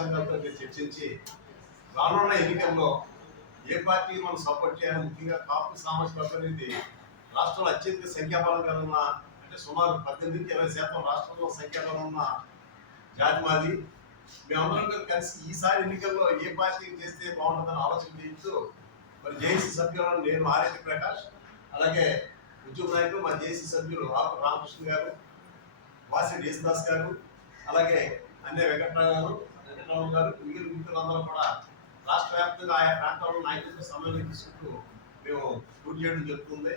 సంఘాలతో చర్చించి రానున్న ఎన్నికల్లో ఏ పార్టీకి మనం సపోర్ట్ చేయాలి ముఖ్యంగా కాపు సామాజిక వర్గం అనేది రాష్ట్రంలో అత్యంత సంఖ్యాబలం ఉన్న అంటే సుమారు పద్దెనిమిది నుంచి ఇరవై శాతం రాష్ట్రంలో సంఖ్యాబలం ఉన్న జాతి మాది. మేమందరం కలిసి ఈసారి ఎన్నికల్లో ఏ పార్టీ చేస్తే బాగుంటుందని ఆలోచన చేయించు మరి జేఏసీ సభ్యులను నేను ఆర్ఎస్ ప్రకాష్ అలాగే ఉద్యోగ నాయకులు మా జేఏసీ సభ్యులు రాపు రామకృష్ణ గారు వాసి యేసుదాస్ గారు అలాగే అన్నయ్య వెంకట్రావు గారు చంద్రబాబు గారు మిగిలిన మిత్రులందరూ కూడా రాష్ట్ర వ్యాప్తంగా ఆయా ప్రాంతాల్లో నాయకులతో సమన్వయం తీసుకుంటూ మేము పూర్తి చేయడం జరుగుతుంది.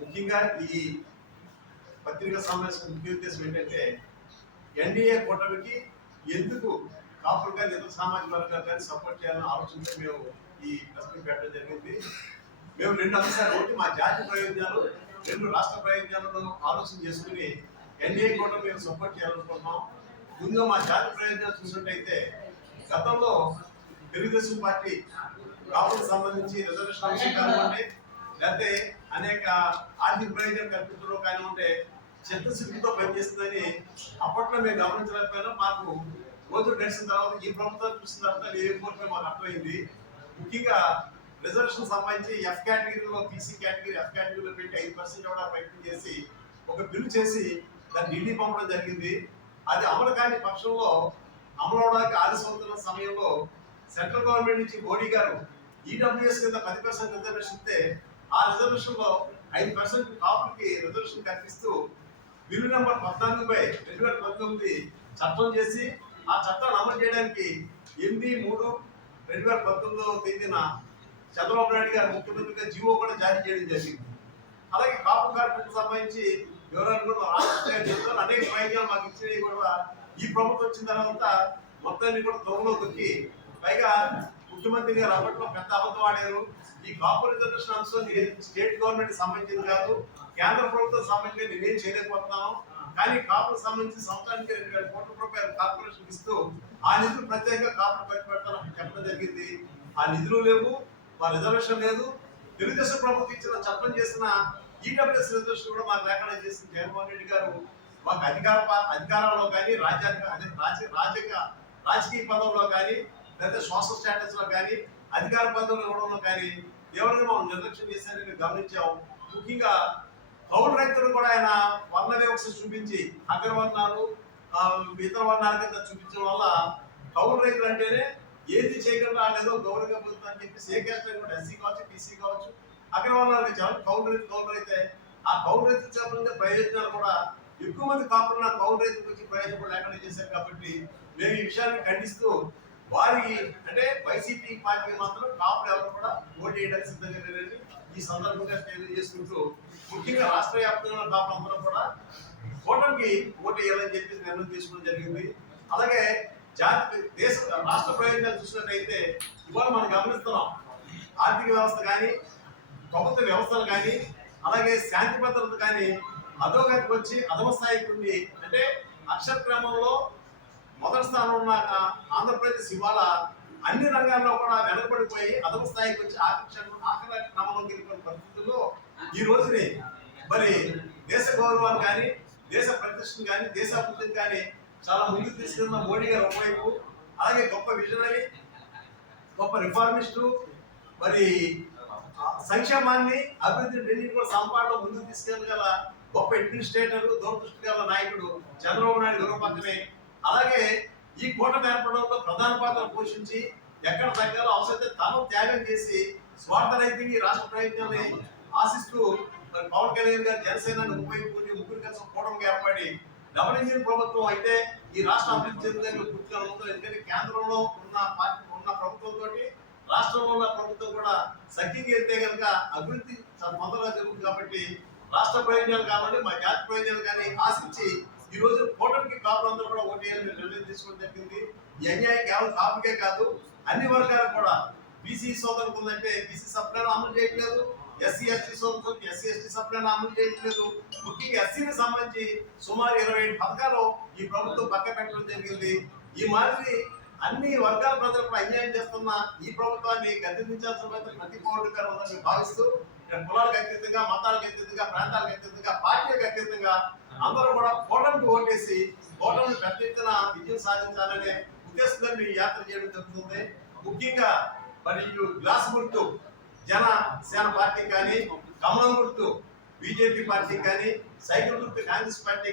ముఖ్యంగా ఈ పత్రికా సమావేశం ముఖ్య ఉద్దేశం ఏంటంటే ఎన్డీఏ కూటమికి ఎందుకు కాపులు కానీ ఇతర సామాజిక వర్గాలు కానీ సపోర్ట్ చేయాలని ఆలోచనతో మేము ఈ ప్రశ్న పెట్టడం జరిగింది. మేము రెండు అంశాలు ఒకటి మా జాతి ప్రయోజనాలు రెండు రాష్ట్ర ప్రయోజనాలను ఆలోచన చేసుకుని ఎన్డీఏ కూడా మేము సపోర్ట్ చేయాలనుకుంటున్నాం. ముందుగా మా జాతి ప్రయోజనాలు చూసినట్టయితే గతంలో తెలుగుదేశం పార్టీ రాబోకు సంబంధించి రిజర్వేషన్ అంశం కానివ్వండి లేకపోతే అనేక ఆర్థిక ప్రయోజనం కల్పించడం కానివ్వండి చిత్తశుద్ధితో పనిచేస్తుందని అప్పట్లో మేము గమనించలేకపోయినా మాకు రోజు గడిచిన తర్వాత ఈ ప్రభుత్వం చూసిన తర్వాత ఏ కోరిక మాకు అర్థమైంది. ముఖ్యంగా రిజర్వేషన్ సంబంధించి ఎఫ్ కేటగిరీలో పీసీ కేటగిరీ ఎఫ్ కేటగిరీలో పెట్టి ఐదు పర్సెంట్ కూడా ప్రయత్నం చేసి ఒక బిల్లు చేసి దాన్ని ఢిల్లీ పంపడం జరిగింది. అది అమలు కాని పక్షంలో అమలు అవడానికి ఆలస్యం అవుతున్న సమయంలో సెంట్రల్ గవర్నమెంట్ నుంచి మోడీ గారు ఈడబ్ల్యూఎస్ కింద పది పర్సెంట్ రిజర్వేషన్ ఇస్తే ఆ రిజర్వేషన్లో ఐదు పర్సెంట్ కాపులకి రిజర్వేషన్ కల్పిస్తూ బిల్లు నెంబర్ పద్నాలుగుపై రెండు వేల పంతొమ్మిది చట్టం చేసి ఆ చట్టాన్ని అమలు చేయడానికి ఎనిమిది మూడు రెండు వేల పంతొమ్మిదవ తేదీన చంద్రబాబు నాయుడు గారు ముఖ్యమంత్రిగా జీవో కూడా జారీ చేయడం జరిగింది. అలాగే కాపు కార్మికులకు సంబంధించి వివరాలు కూడా మా చెప్తారు. అనేక ప్రయోజనాలు మాకు ఇచ్చినవి కూడా ఈ ప్రభుత్వం వచ్చిన తర్వాత మొత్తాన్ని కూడా త్వరలో దొక్కి పైగా ముఖ్యమంత్రి గారు అప్పట్లో పెద్ద అబద్ధం ఆడారు. ఈ కాపు రిజర్వేషన్ అంశం స్టేట్ గవర్నమెంట్ సంబంధించింది కాదు కేంద్ర ప్రభుత్వం సంబంధించి నేనేం చేయలేకపోతున్నాను. కానీ కాపులకు సంబంధించి సంవత్సరానికి రెండు వేల కోట్ల రూపాయలు కార్పొరేషన్ ఇస్తూ ఆ నిధులు ప్రత్యేకంగా కాపులు పెట్టబెట్టాలని చెప్పడం జరిగింది. ఆ నిధులు లేవు మా రిజర్వేషన్ లేదు. తెలుగుదేశం ప్రభుత్వం ఇచ్చిన చట్టం చేసిన ఈడబ్ల్యూఎస్ రిజర్వేషన్ కూడా మాకు లేకుండా చేసిన జగన్మోహన్ రెడ్డి గారు మాకు అధికార అధికారంలో కానీ రాజ్యాంగ అదే రాజ రాజకీయ రాజకీయ పదవుల్లో కానీ లేదా సోషల్ స్టేటస్లో కానీ అధికార పదవులు ఇవ్వడంలో కానీ ఎవరైనా మనం నిర్లక్ష్యం చేశారని గమనించాము. ముఖ్యంగా కౌలు రైతులు కూడా ఆయన వర్ణ వివక్ష చూపించి అగ్రవర్ణాలు ఇతర వర్ణాల కింద చూపించడం వల్ల కౌలు రైతులు అంటేనే ఏది చేయకుండా లేదో గౌరవ పొందుతా అని చెప్పి ఏ క్యాస్ట్ కూడా ఎస్సీ కావచ్చు బీసీ కావచ్చు అగ్రవర్ణాలకు చేపలు కౌలు రైతు కౌలు అయితే ఆ కౌలు రైతు చేపలంటే ప్రయోజనాలు కూడా ఎక్కువ మంది కాకుండా కౌలు రైతులకు వచ్చి ప్రయోజనం లేకుండా చేశారు కాబట్టి మేము ఈ విషయాన్ని ఖండిస్తూ వారి అంటే వైసీపీ పార్టీ మాత్రం కాపులు ఎవరు కూడా ఓటు వేయడానికి సిద్ధంగా లేదని ఈ సందర్భంగా తెలియజేసుకుంటూ ముఖ్యంగా రాష్ట్ర వ్యాప్తంగా కాపులు కాపులందరూ కూడా కూటమికి ఓటు వేయాలని చెప్పి నిర్ణయం తీసుకోవడం జరిగింది. అలాగే జాతి దేశ రాష్ట్ర ప్రయోజనాలు చూసినట్టయితే ఇవాళ మనం గమనిస్తున్నాం. ఆర్థిక వ్యవస్థ కానీ ప్రభుత్వ వ్యవస్థలు కానీ అలాగే శాంతి భద్రత కానీ అధోగతికి వచ్చి అధమ స్థాయికి ఉంది అంటే అక్షర క్రమంలో మొదటి స్థానంలో ఉన్న ఆంధ్రప్రదేశ్ ఇవాళ అన్ని రంగాల్లో కూడా వెనకబడిపోయి అధమ స్థాయికి వచ్చి ఆకర్షణ ఆఖరి క్రమంలోకి వెళ్ళిపోయిన పరిస్థితుల్లో ఈ రోజుని మరి దేశ గౌరవాలు కానీ దేశ ప్రతిష్టను కానీ దేశ అభివృద్ధిని కానీ చాలా ముందుకు తీసుకెళ్తున్న మోడీ గారు ఒకవైపు అలాగే గొప్ప విజనరీ గొప్ప రిఫార్మిస్టు మరి సంక్షేమాన్ని అభివృద్ధి రెండింటి కూడా సంపాదన ముందుకు తీసుకెళ్ళగల గొప్ప అడ్మినిస్ట్రేటర్ దూరదృష్టి గల నాయకుడు చంద్రబాబు నాయుడు గారు అలాగే ఈ కూటమి ఏర్పడంలో ప్రధాన పాత్ర పోషించి ఎక్కడ తగ్గాలో అవసరమైతే తను త్యాగం చేసి స్వార్థ రైతుని రాష్ట్ర ప్రయత్నాన్ని ఆశిస్తూ మరి పవన్ కళ్యాణ్ గారు జనసేనని ఉపయోగించుకుని ముగ్గురు కలిసి కూటమికి ఏర్పడి డబుల్ ఇంజిన్ ప్రభుత్వం అయితే ఈ రాష్ట్రం అభివృద్ధి చెందడానికి గుర్తుగా ఉందో ఎందుకంటే కేంద్రంలో ఉన్న పార్టీ ఉన్న ప్రభుత్వంతో రాష్ట్రంలో ఉన్న ప్రభుత్వం కూడా సఖ్యంగా వెళ్తే కనుక అభివృద్ధి మొదలుగా తొందరగా జరుగుతుంది కాబట్టి రాష్ట్ర ప్రయోజనాలు కావాలి మా జాతి ప్రయోజనాలు కానీ ఆశించి ఈ రోజు కూటమికి కాపులందరూ కూడా ఓటు వేయాలని నిర్ణయం తీసుకోవడం జరిగింది. ఈ అన్యాయం కేవలం కాపుకే కాదు అన్ని వర్గాలకు కూడా బీసీ సోదరులకు ఉందంటే బీసీ సప్లైన్ అమలు చేయట్లేదు ఎస్సీ ఎస్టీ సోదరులకు ఎస్సీ ఎస్టీ సప్లైన్ అమలు చేయట్లేదు. ముఖ్యంగా ఎస్సీకి సంబంధించి సుమారు ఇరవై ఏడు పథకాలు ఈ ప్రభుత్వం పక్క పెట్టడం జరిగింది. ఈ మాదిరి అన్ని వర్గాల ప్రజలకు అన్యాయం చేస్తున్న ఈ ప్రభుత్వాన్ని గద్దెదించాల్సిన ప్రతి పౌరుడిగా ఉందని భావిస్తూ కులాలకు అతీతంగా మతాలకు అతీతంగా ప్రాంతాలకు అతీతంగా పార్టీలకు అతీతంగా అందరూ కూడా కూటమికి ఓటేసి కూటమిని పెద్ద ఎత్తున విజయం సాధించాలనే ఉద్దేశంతో మేము ఈ యాత్ర చేయడం జరుగుతుంది ముఖ్యంగా మరి గ్లాస్ గుర్తు జన సేన పార్టీ కానీ కమలం గుర్తు బీజేపీ పార్టీ కానీ సైకిల్ గుర్తు Congress party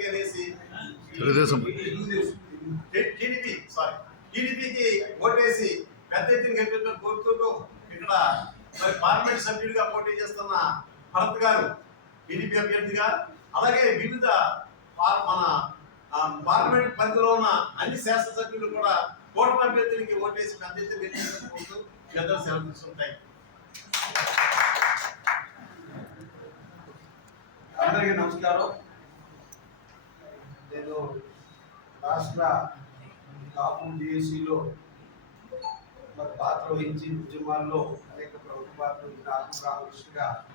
Telugu Desam. TDP sorry టీడీపీకి ఓటేసి పెద్ద ఎత్తున గెలిపించడం కోరుతుంటూ ఇక్కడ మరి పార్లమెంట్ సభ్యుడిగా పోటీ చేస్తున్న భరత్ గారు టీడీపీ అభ్యర్థిగా అలాగే వివిధ మన పార్లమెంట్ పరిధిలో ఉన్న అన్ని శాసనసభ్యులు కూడా కూటమి అభ్యర్థులకి ఓటేసి పెద్ద ఎత్తున గెలిపించడం కోరుతూ పెద్దలు సెలవు తీసుకుంటాయి అందరికీ నమస్కారం. నేను రాష్ట్ర కాపు డిఎస్సిలో మరి పాత్ర వహించి ఉద్యమాల్లో అనేక ప్రభుత్వ పాత్ర వహించిన రామకృష్ణగా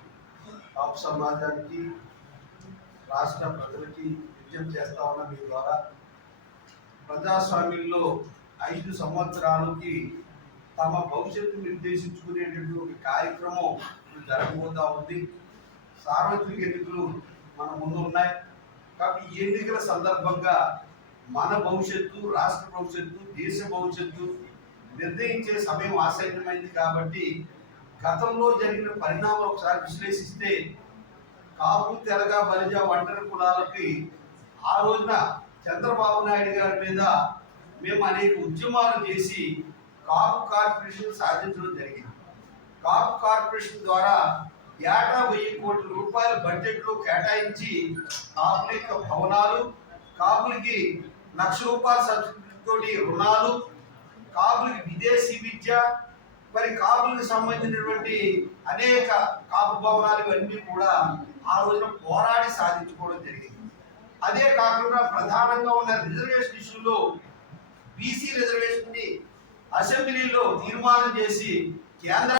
కాపు సమాజానికి రాష్ట్ర ప్రజలకి విజ్ఞప్తి చేస్తా ఉన్నా మీ ద్వారా. ప్రజాస్వామ్యంలో ఐదు సంవత్సరాలకి తమ భవిష్యత్తు నిర్దేశించుకునేటువంటి ఒక కార్యక్రమం జరగబోతా ఉంది. సార్వత్రిక ఎన్నికలు మన ముందు ఉన్నాయి. కాబట్టి ఈ ఎన్నికల సందర్భంగా మన భవిష్యత్తు రాష్ట్ర భవిష్యత్తు దేశ భవిష్యత్తు నిర్ణయించే సమయం ఆసన్నమైంది కాబట్టి గతంలో జరిగిన పరిణామాలు ఒకసారి విశ్లేషిస్తే కాపు తెలగ బలిజ ఒంటరి కులాలకి ఆ రోజున చంద్రబాబు నాయుడు గారి మీద మేము అనేక ఉద్యమాలు చేసి కాపు కార్పొరేషన్ సాధించడం జరిగింది. కాపు కార్పొరేషన్ ద్వారా ఏటా వెయ్యి కోట్ల రూపాయల బడ్జెట్లో కేటాయించి కాపుల యొక్క భవనాలు కాపులకి లక్ష రూపాయల సబ్సిడీతోటి రుణాలు కాపులకి విదేశీ విద్య మరి కాపులకు సంబంధించినటువంటి అనేక కాపు భవనాలు ఇవన్నీ కూడా ఆ రోజున పోరాడి సాధించుకోవడం జరిగింది. అదే కాకుండా ప్రధానంగా ఉన్న రిజర్వేషన్ ఇష్యూలో బీసీ రిజర్వేషన్ని అసెంబ్లీలో తీర్మానం చేసి కేంద్ర